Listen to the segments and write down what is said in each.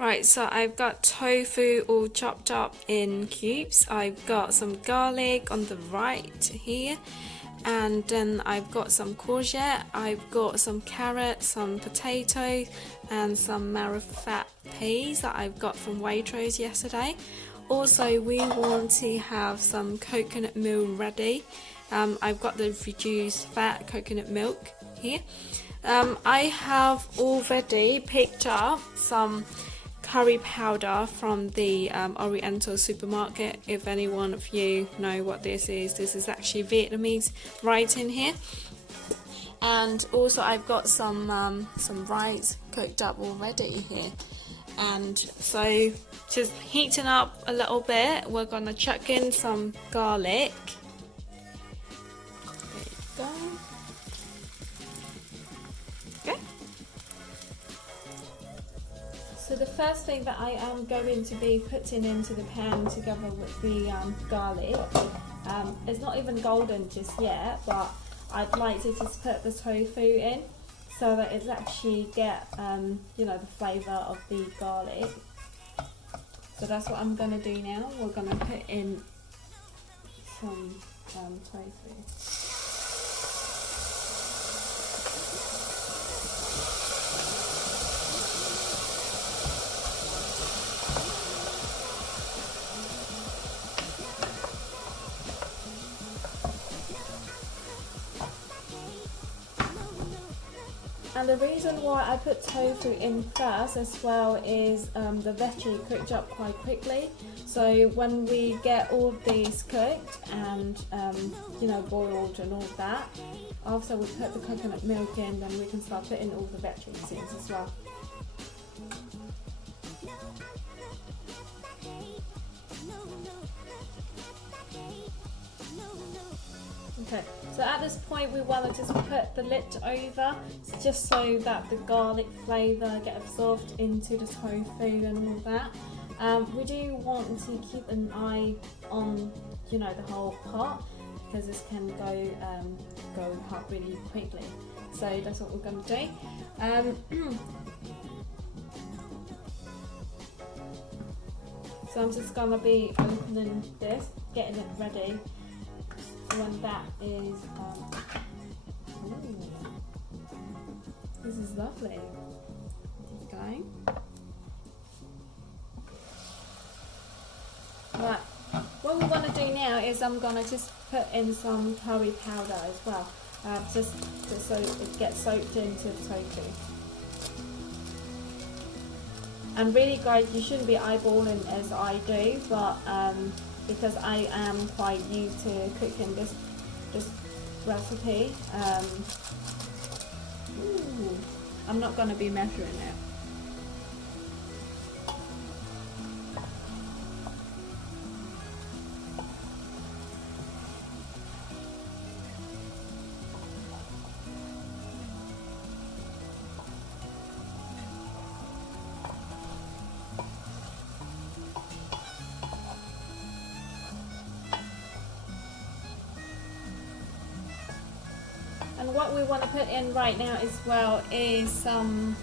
Right, so I've got tofu all chopped up in cubes. I've got some garlic on the right here, and then I've got some courgette, I've got some carrots, some potatoes, and some marrowfat peas that I've got from Waitrose yesterday. Also, we want to have some coconut milk ready. I've got the reduced fat coconut milk here. I have already picked up some curry powder from the Oriental supermarket. If any one of you know what this is actually Vietnamese right in here. And also I've got some rice cooked up already here. And so just heating up a little bit, we're gonna chuck in some garlic. There you go. Okay. So the first thing that I am going to be putting into the pan together with the garlic, it's not even golden just yet, but I'd like to just put the tofu in so that it's actually get the flavour of the garlic. So that's what I'm going to do now. We're going to put in some tofu. And the reason why I put tofu in first as well is the veggie cooked up quite quickly. So when we get all of these cooked and boiled and all that, after we put the coconut milk in, then we can start putting all the veggies in as well. Okay, so at this point we want to just put the lid over just so that the garlic flavour get absorbed into the tofu and all that. We do want to keep an eye on the whole pot because this can go hot really quickly. So that's what we're going to do. So I'm just going to be opening this, getting it ready. When that is, this is lovely. Keep going. Right, what we want to do now is I'm going to just put in some curry powder as well, just so it gets soaked into the tofu. And really guys, you shouldn't be eyeballing as I do, but because I am quite used to cooking this recipe, I'm not going to be measuring it. And what we want to put in right now as well is some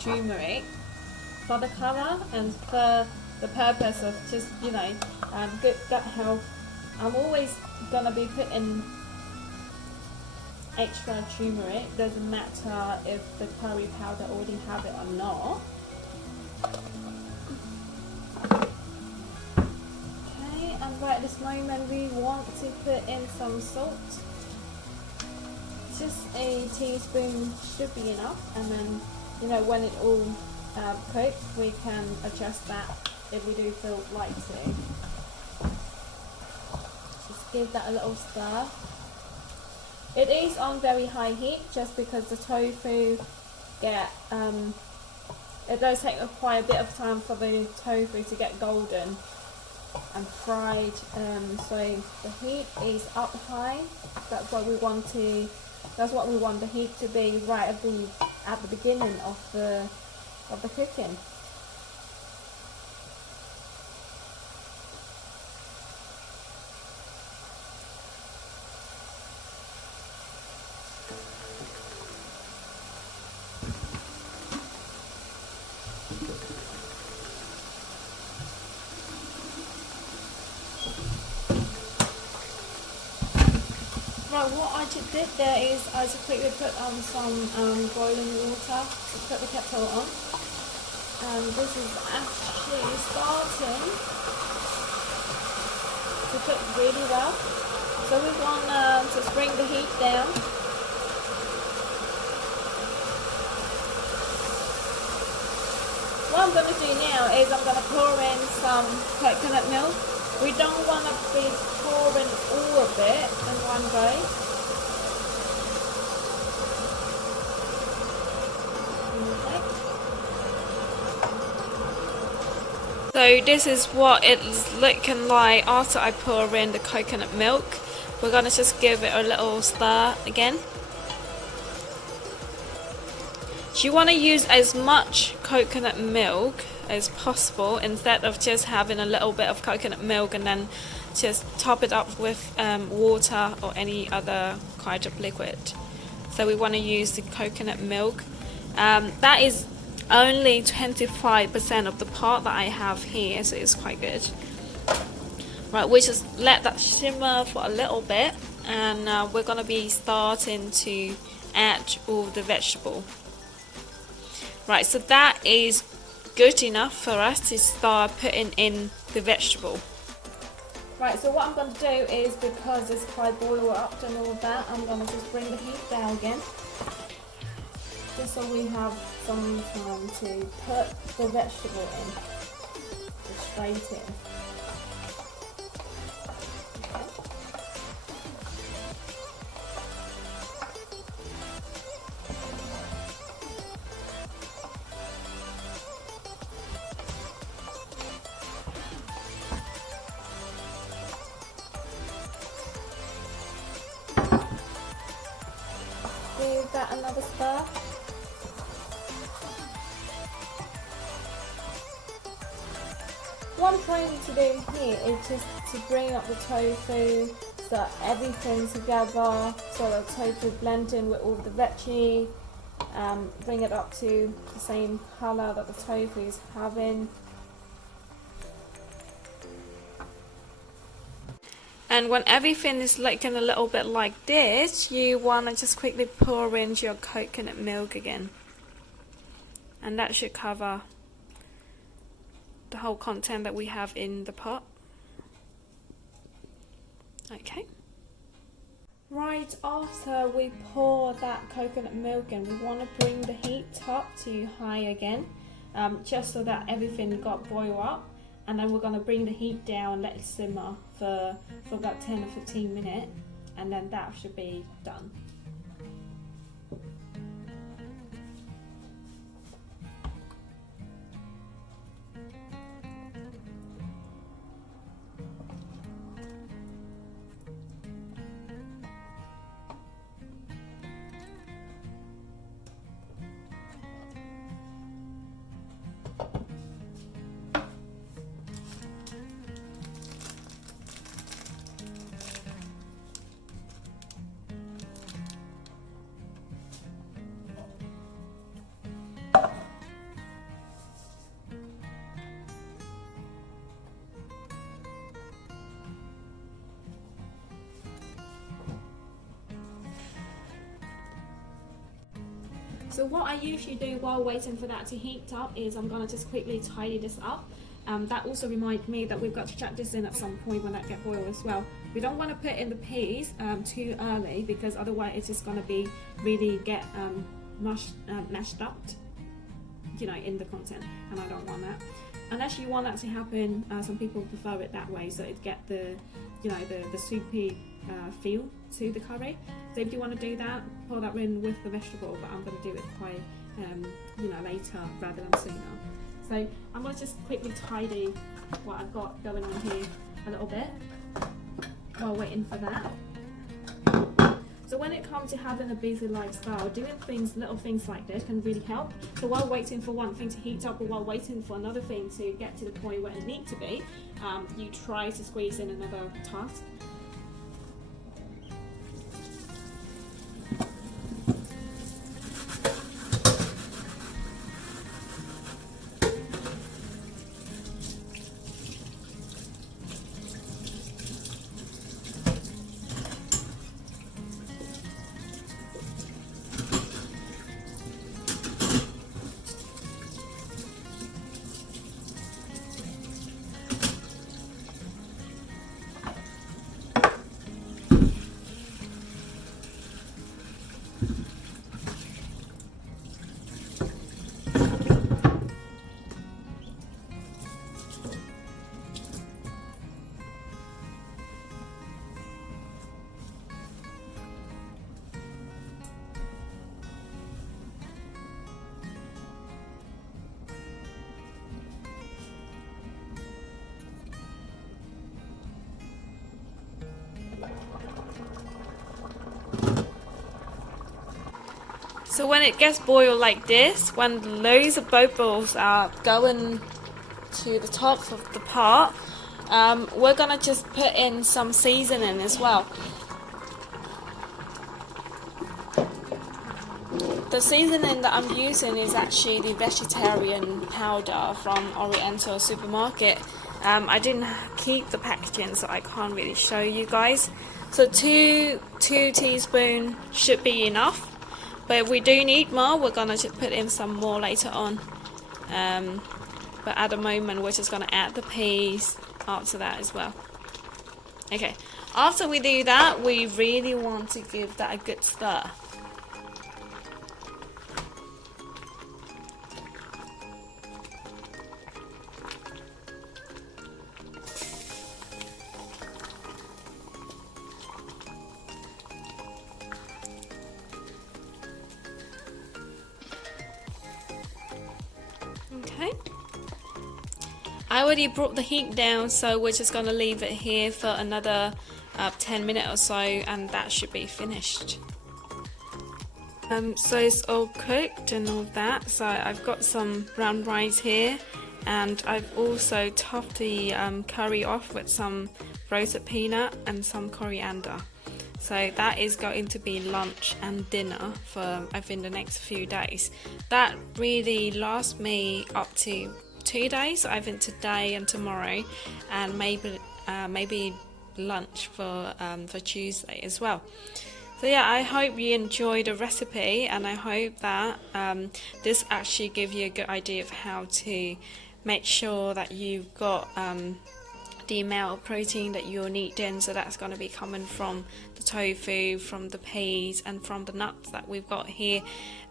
turmeric for the colour and for the purpose of just good gut health. I'm always gonna be putting extra turmeric. Doesn't matter if the curry powder already have it or not. Okay, and right at this moment we want to put in some salt. Just a teaspoon should be enough, and then when it all cooks we can adjust that if we do feel like to. Just give that a little stir. It is on very high heat just because the tofu it does take quite a bit of time for the tofu to get golden and fried, so the heat is up high. That's what we want the heat to be right at the beginning of the cooking. Right, what I just did there is I just quickly put on some boiling water to put the kettle on. And this is actually starting to cook really well. So we want to just bring the heat down. What I'm going to do now is I'm going to pour in some coconut milk. We don't want to be pouring all of it in one go. Okay. So this is what it's looking like after I pour in the coconut milk. We're going to just give it a little stir again. You want to use as much coconut milk as possible instead of just having a little bit of coconut milk and then just top it up with water or any other kind of liquid. So we want to use the coconut milk. That is only 25% of the pot that I have here, so it's quite good. Right, we just let that simmer for a little bit, and we're going to be starting to add all the vegetable. Right, so that is good enough for us to start putting in the vegetable. Right, so what I'm going to do is, because it's quite boiled up and all that, I'm going to just bring the heat down again. Just so we have some time to put the vegetable in. Just straight in. Give that another stir. What I'm trying to do here is just to bring up the tofu so everything's together, so the tofu blend in with all the veggie, bring it up to the same colour that the tofu is having. And when everything is looking a little bit like this, you want to just quickly pour in your coconut milk again. And that should cover the whole content that we have in the pot. Okay. Right after we pour that coconut milk in, we want to bring the heat up to high again, just so that everything got boiled up. And then we're going to bring the heat down, let it simmer for about 10 or 15 minutes, and then that should be done. So what I usually do while waiting for that to heat up is I'm going to just quickly tidy this up. That also reminds me that we've got to chuck this in at some point when that gets boiled as well. We don't want to put in the peas too early, because otherwise it's just going to be really get mashed up, you know, in the content, and I don't want that. Unless you want that to happen, some people prefer it that way, so it get the, you know, the soupy feel to the curry. So if you want to do that, pour that in with the vegetable, but I'm going to do it quite, you know, later rather than sooner. So I'm going to just quickly tidy what I've got going on here a little bit while waiting for that. So when it comes to having a busy lifestyle, doing things, little things like this can really help. So while waiting for one thing to heat up, or while waiting for another thing to get to the point where it needs to be, you try to squeeze in another task. So when it gets boiled like this, when loads of bubbles are going to the top of the pot, we're gonna just put in some seasoning as well. The seasoning that I'm using is actually the vegetarian powder from Oriental Supermarket. I didn't keep the packaging, so I can't really show you guys. So two teaspoons should be enough. But if we do need more, we're gonna just put in some more later on. But at the moment, we're just gonna add the peas after that as well. Okay, after we do that, we really want to give that a good stir. Okay, I already brought the heat down, so we're just gonna leave it here for another 10 minutes or so, and that should be finished. So it's all cooked and all that. So I've got some brown rice here, and I've also topped the curry off with some roasted peanut and some coriander. So that is going to be lunch and dinner for I think the next few days. That really lasts me up to 2 days. I think today and tomorrow, and maybe lunch for Tuesday as well. So yeah, I hope you enjoyed the recipe, and I hope that this actually gives you a good idea of how to make sure that you've got the amount of protein that you'll need in. So that's going to be coming from the tofu, from the peas, and from the nuts that we've got here.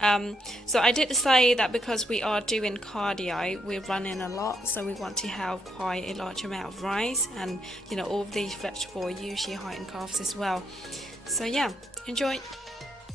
So I did say that because we are doing cardio, we're running a lot, so we want to have quite a large amount of rice, and all of these vegetables are usually high in carbs as well. So yeah, enjoy.